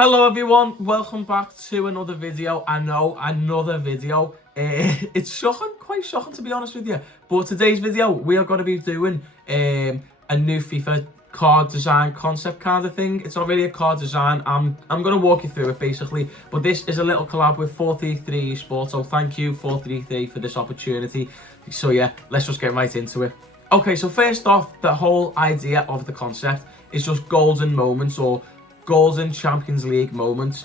Hello everyone, welcome back to another video. I know, another video. It's shocking, quite shocking to be honest with you. But today's video, we are going to be doing a new FIFA card design concept kind of thing. It's not really a card design. I'm going to walk you through it basically. But this is a little collab with 433 Esports. So thank you 433 for this opportunity. So yeah, let's just get right into it. Okay, so first off, the whole idea of the concept is just golden moments or golden Champions League moments.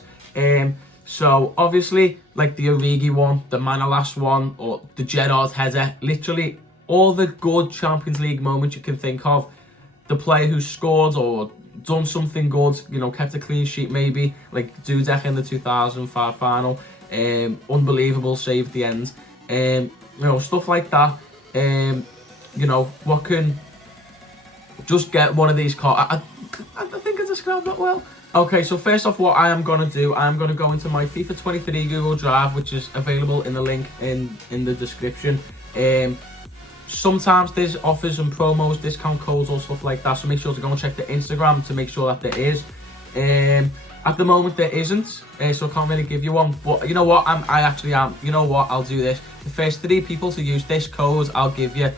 So obviously, like the Origi one, the Manolas one, or the Gerrard header, literally all the good Champions League moments you can think of. The player who scored or done something good, you know, kept a clean sheet maybe, like Dudek in the 2005 final. Unbelievable save at the end. You know, stuff like that. You know, what can just get one of these cards. I think I described that well. Okay, so first off, what I am going to do, I am going to go into my FIFA 23 Google Drive, which is available in the link in the description. Sometimes there's offers and promos, discount codes or stuff like that, so make sure to go and check the Instagram to make sure that there is. At the moment there isn't, so I can't really give you one, but you know what, I actually am. You know what, I'll do this. The first 3 people to use this code, I'll give you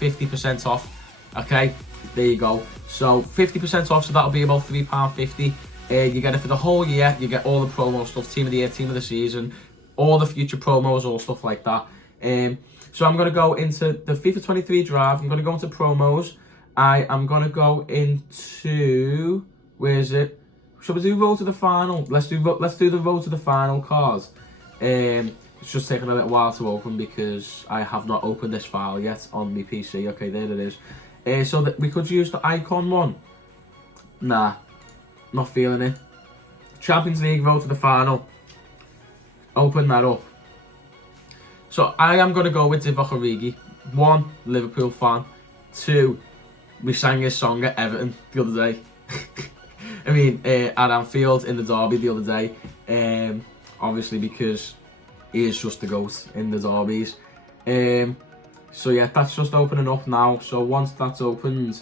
50% off. Okay, there you go. So 50% off, so that'll be about £3.50. You get it for the whole year. You get all the promo stuff, team of the year, team of the season, all the future promos, all stuff like that. So I'm going to go into the FIFA 23 Drive. I'm going to go into promos. I am going to go into, where is it? Shall we do road to the final? Let's do the road to the final cards. It's just taking a little while to open because I have not opened this file yet on my PC. Okay, there it is. So that we could use the icon one. Nah, not feeling it. Champions League road to the final. Open that up. So I am going to go with Divock Origi. 1, Liverpool fan. 2, we sang his song at Everton the other day. I mean, at Anfield in the derby the other day. Obviously because he is just the GOAT in the derbies. So yeah, that's just opening up now. So once that's opened,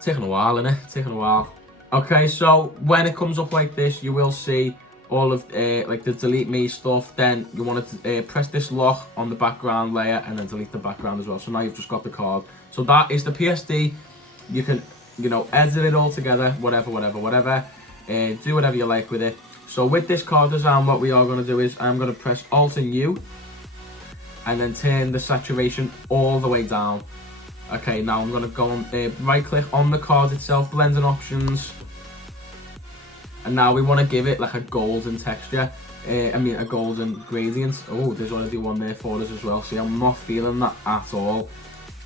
taking a while, innit? Taking a while. Okay, so when it comes up like this, you will see all of like the delete me stuff. Then you want to press this lock on the background layer and then delete the background as well. So now you've just got the card. So that is the PSD. You can, you know, edit it all together, whatever. Do whatever you like with it. So with this card design, what we are going to do is I'm going to press Alt and U and then turn the saturation all the way down. Okay, now I'm going to go on right click on the card itself, blending options, and now we want to give it like a golden texture. A golden gradient. Oh, there's already one there for us as well. See, I'm not feeling that at all.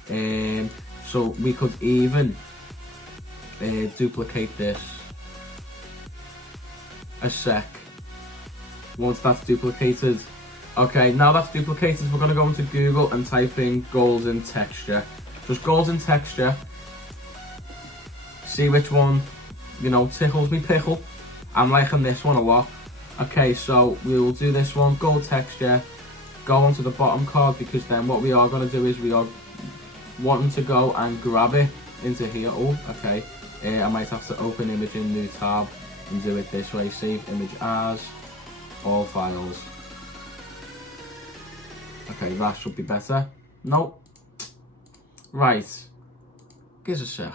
So we could even duplicate this a sec. Once that's duplicated, okay, now that's duplicated, we're going to go into Google and type in golden texture. Just golden texture. See which one, you know, tickles me pickle. I'm liking this one a lot. Okay, so we will do this one, gold texture. Go onto the bottom card because then what we are going to do is we are wanting to go and grab it into here. Oh, okay. I might have to open image in new tab and do it this way. Save image as all files. Okay, that should be better. Nope. Right. Give us a sec.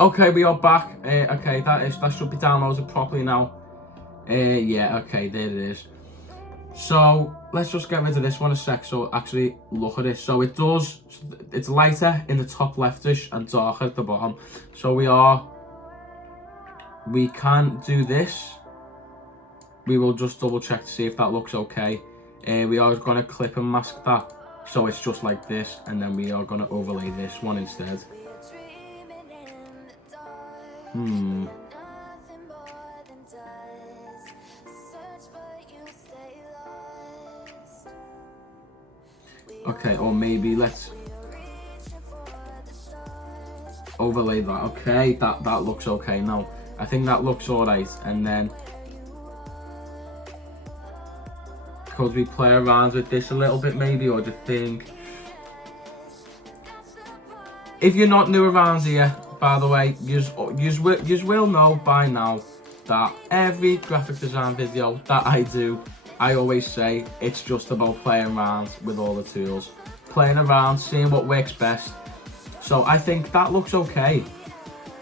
Okay, we are back. Okay, that should be downloaded properly now. Yeah, okay, there it is. So let's just get rid of this one a sec. So actually look at it. So it's lighter in the top leftish and darker at the bottom. So we can do this. We will just double check to see if that looks okay. We are going to clip and mask that. So it's just like this, and then we are going to overlay this one instead. Okay, or maybe let's overlay that. Okay, that looks okay now. I think that looks alright, and then could we play around with this a little bit maybe, or do you think? If you're not new around here, by the way, you will know by now that every graphic design video that I do, I always say it's just about playing around with all the tools. Playing around, seeing what works best. So I think that looks okay.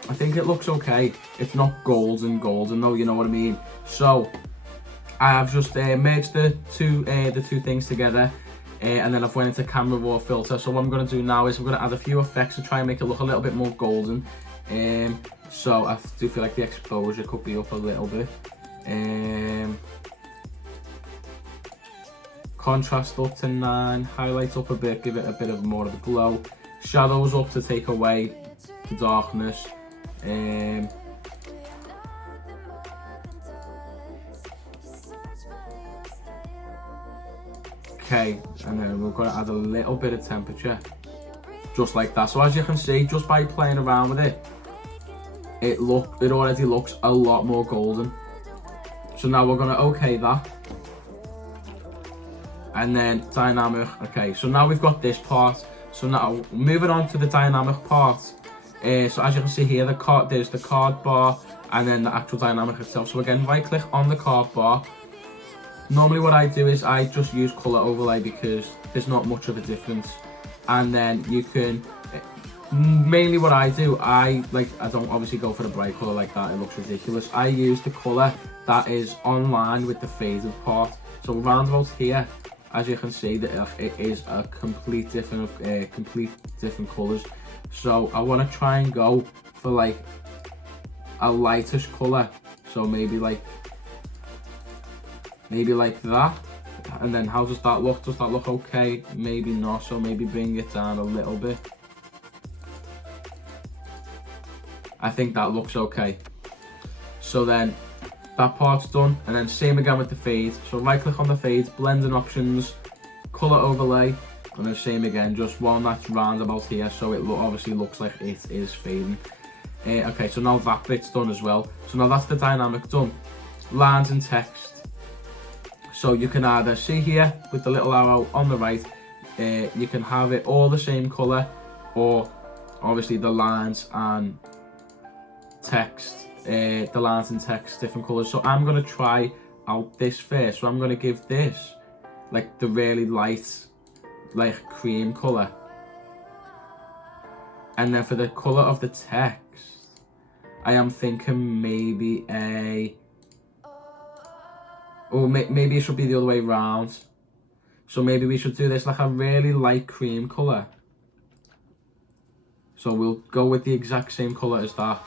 I think it looks okay. It's not golden though, you know what I mean? So I have just merged the two things together, and then I've went into camera raw filter. So what I'm going to do now is I'm going to add a few effects to try and make it look a little bit more golden. So I do feel like the exposure could be up a little bit. Contrast up to 9, highlights up a bit, give it a bit of more of a glow. Shadows up to take away the darkness. Okay, and then we're going to add a little bit of temperature, just like that. So as you can see, just by playing around with it, it already looks a lot more golden. So now we're going to okay that. And then dynamic. Okay, so now we've got this part. So now moving on to the dynamic part. So as you can see here, there's the card bar and then the actual dynamic itself. So again, right click on the card bar. Normally what I do is I just use color overlay because there's not much of a difference. And then you can, mainly what I do, I don't obviously go for the bright color like that, it looks ridiculous. I use the color that is online with the faded part. So round about here, as you can see, that it is a complete different colors. So I want to try and go for like a lightish color. So maybe like that. And then how does that look? Does that look okay? Maybe not. So maybe bring it down a little bit. I think that looks okay. So then that part's done, and then same again with the fade. So right click on the fade, blending options, color overlay, and then same again, just one that's round about here, so it obviously looks like it is fading. Okay, so now that bit's done as well. So now that's the dynamic done. Lines and text. So you can either see here with the little arrow on the right, you can have it all the same color, or obviously the lines and text. The lines and text different colors. So I'm going to try out this first. So I'm going to give this like the really light, like cream color, and then for the color of the text, I am thinking maybe maybe it should be the other way around. So maybe we should do this like a really light cream color. So we'll go with the exact same color as that.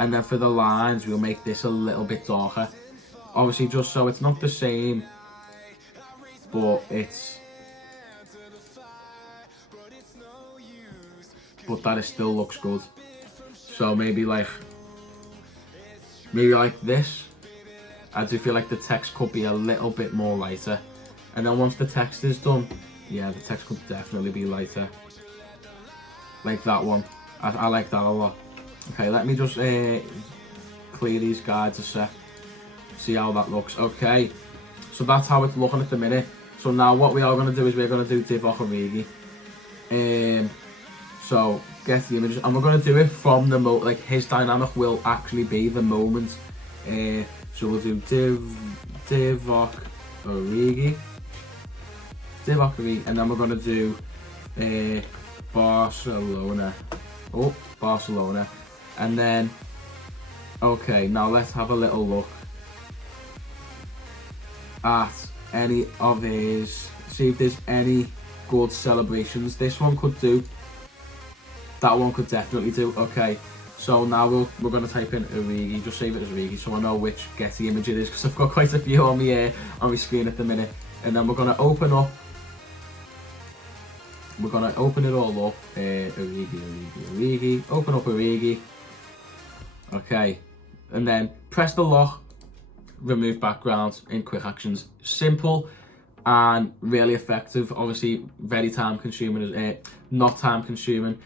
And then for the lines, we'll make this a little bit darker. Obviously, just so it's not the same, but that it still looks good. So maybe like this. I do feel like the text could be a little bit more lighter. And then once the text is done, yeah, the text could definitely be lighter. Like that one. I like that a lot. Okay, let me just clear these guides a sec, see how that looks. Okay, so that's how it's looking at the minute. So now what we are going to do is we're going to do Div Origi. So get the images, and we're going to do it from the like his dynamic will actually be the moment. So we'll do Div Origi, and then we're going to do Barcelona. Oh, Barcelona. And then, okay, now let's have a little look at any of his, see if there's any good celebrations. This one could do, that one could definitely do. Okay, so now we're going to type in Origi, just save it as Origi so I know which Getty image it is, because I've got quite a few on my screen at the minute. And then we're going to open up, we're going to open it all up, Origi, open up Origi. Okay, and then press the lock, remove background in quick actions. Simple and really effective. Obviously very time consuming, not time consuming.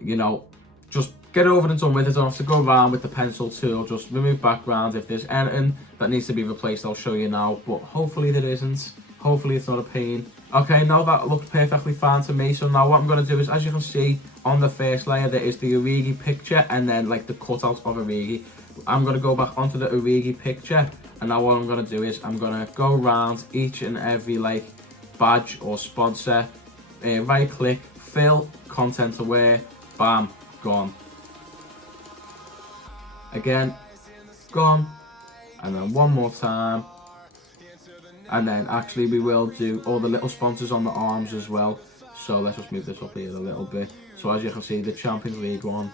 You know, just get over and done with it. Don't have to go around with the pencil tool, just remove background. If there's anything that needs to be replaced, I'll show you now, but hopefully there isn't. Hopefully it's not a pain. Okay, now that looks perfectly fine to me. So now what I'm going to do is, as you can see on the first layer, there is the Origi picture and then like the cutout of Origi. I'm going to go back onto the Origi picture, and now what I'm going to do is I'm going to go around each and every like badge or sponsor, right click, fill, content aware, bam, gone. Again, gone, and then one more time, and then actually we will do all the little sponsors on the arms as well. So let's just move this up here a little bit. So as you can see, the Champions League one,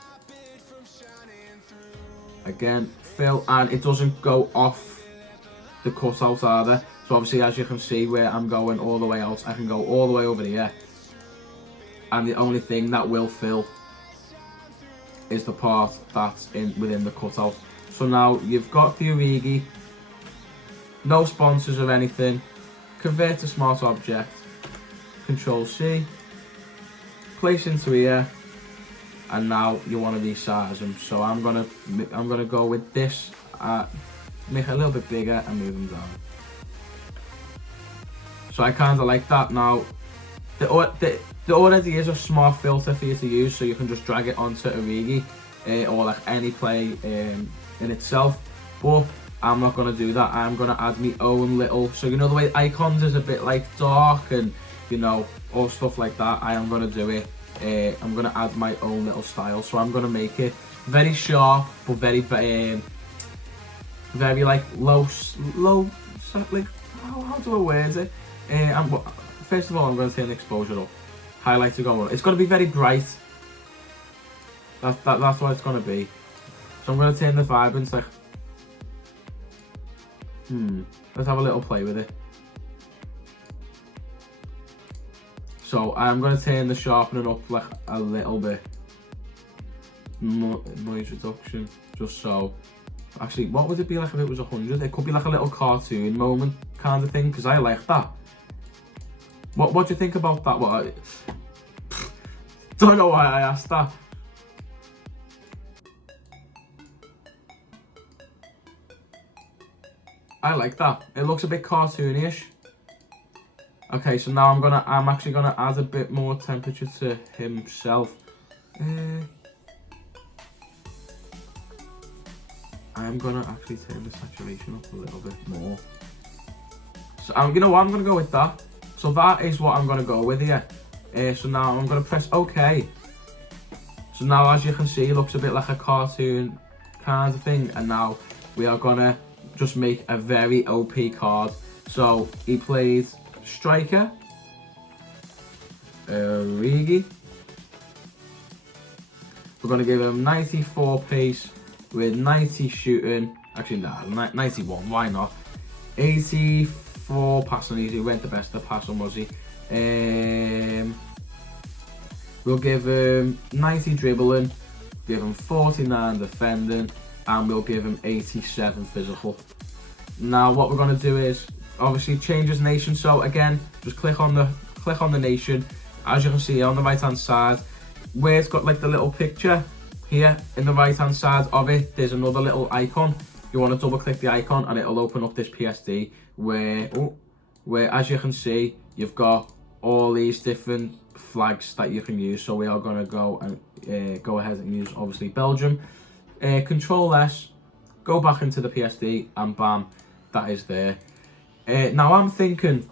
again, fill, and it doesn't go off the cutout either. So obviously, as you can see where I'm going all the way out, I can go all the way over here, and the only thing that will fill is the part that's within the cutout. So now you've got the Origi, no sponsors or anything, convert to smart object, Control C, place into here, and now you want to resize them. So I'm gonna go with this, make it a little bit bigger and move them down. So I kind of like that. Now there already is a smart filter for you to use, so you can just drag it onto Origi or like any play in itself, but I'm not going to do that. I'm going to add my own little, so you know the way icons is a bit like dark and you know all stuff like that, I am going to do it. I'm going to add my own little style, so I'm going to make it very sharp but very like low like how do I word it? First of all, I'm going to turn the exposure up, highlights are going up. It's going to be very bright. That's what it's going to be. So I'm going to turn the vibrance like, let's have a little play with it. So I'm going to turn the sharpening up like a little bit. Noise reduction, just so. Actually, what would it be like if it was 100? It could be like a little cartoon moment kind of thing, because I like that. What do you think about that? Well, don't know why I asked that. I like that. It looks a bit cartoonish. Okay, so now I'm actually gonna add a bit more temperature to himself. I'm gonna actually turn the saturation up a little bit more. So you know what? I'm gonna go with that. So that is what I'm gonna go with here. So now I'm gonna press OK. So now, as you can see, it looks a bit like a cartoon kind of thing. And now we are gonna just make a very OP card. So he played striker, Origi. We're gonna give him 94 pace with 90 shooting. Actually, nah, 91. Why not? 84 passing. He went the best at passing, was he? We'll give him 90 dribbling, give him 49 defending, and we'll give him 87 physical. Now what we're going to do is obviously change his nation. So again, just click on the nation. As you can see on the right hand side, where it's got like the little picture here in the right hand side of it, there's another little icon. You want to double click the icon and it'll open up this PSD where as you can see, you've got all these different flags that you can use. So we are going to go and go ahead and use obviously Belgium. Control S, go back into the PSD, and bam, that is there. Now I'm thinking,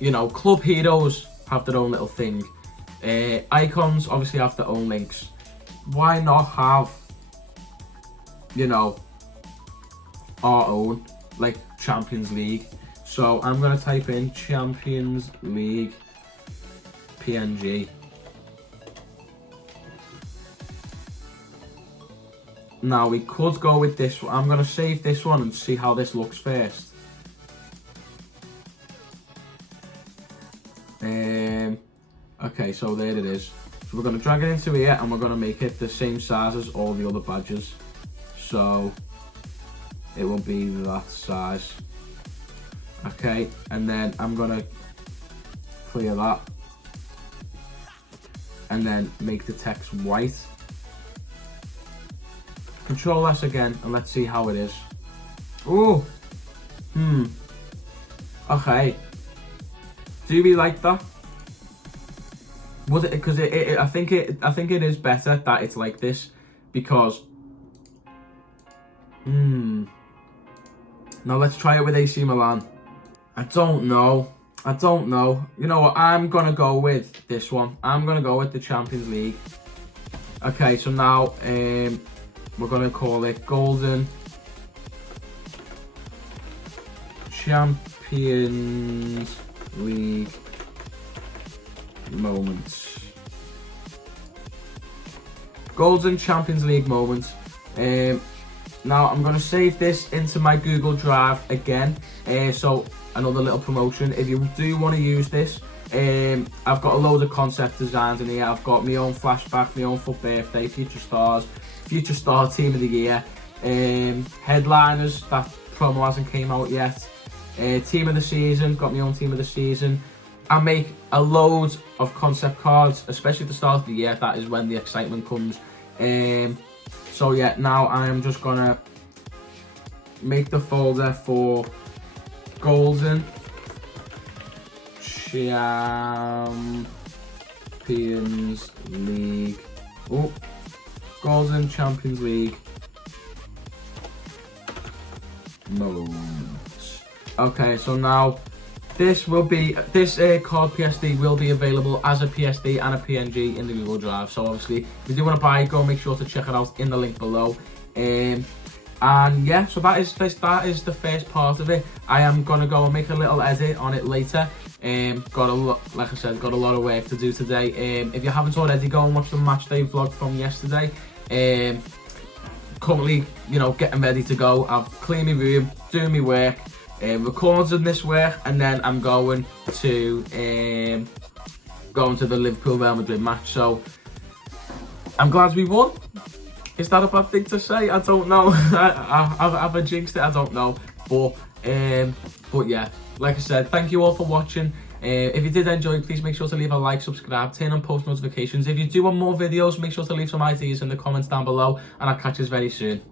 you know, club heroes have their own little thing. Icons obviously have their own links. Why not have, you know, our own like Champions League? So I'm gonna type in Champions League PNG. Now we could go with this one. I'm gonna save this one and see how this looks first. Okay, so there it is. So we're gonna drag it into here and we're gonna make it the same size as all the other badges. So it will be that size. Okay, and then I'm gonna clear that and then make the text white. Control S again and let's see how it is. Ooh, okay. Do we like that? Was it because I think it is better that it's like this, because Now let's try it with AC Milan. I don't know. You know what? I'm going to go with this one. I'm going to go with the Champions League. Okay, so now we're going to call it Golden Champions League Moments. Golden Champions League Moments. Now I'm going to save this into my Google Drive again. So another little promotion. If you do want to use this, I've got a load of concept designs in here. I've got my own flashback, my own FUT birthday, future star team of the year, headliners, that promo hasn't came out yet, team of the season, got my own team of the season. I make a load of concept cards, especially at the start of the year. That is when the excitement comes. So yeah, now I am just gonna make the folder for Golden Champions League. Oh, Golden Champions League moments. Okay, so now this card PSD will be available as a PSD and a PNG in the Google Drive. So obviously, if you do want to buy it, go make sure to check it out in the link below. And yeah, so that is the first part of it. I am gonna go and make a little edit on it later. Like I said, got a lot of work to do today. If you haven't already, go and watch the match day vlog from yesterday. Currently, you know, getting ready to go. I've cleaned my room, doing my work, recording this work, and then I'm going to the Liverpool Real Madrid match. So I'm glad we won. Is that a bad thing to say? I don't know. I've jinxed it. I don't know. But yeah, like I said, thank you all for watching. If you did enjoy, please make sure to leave a like, subscribe, turn on post notifications. If you do want more videos, make sure to leave some ideas in the comments down below, and I'll catch you very soon.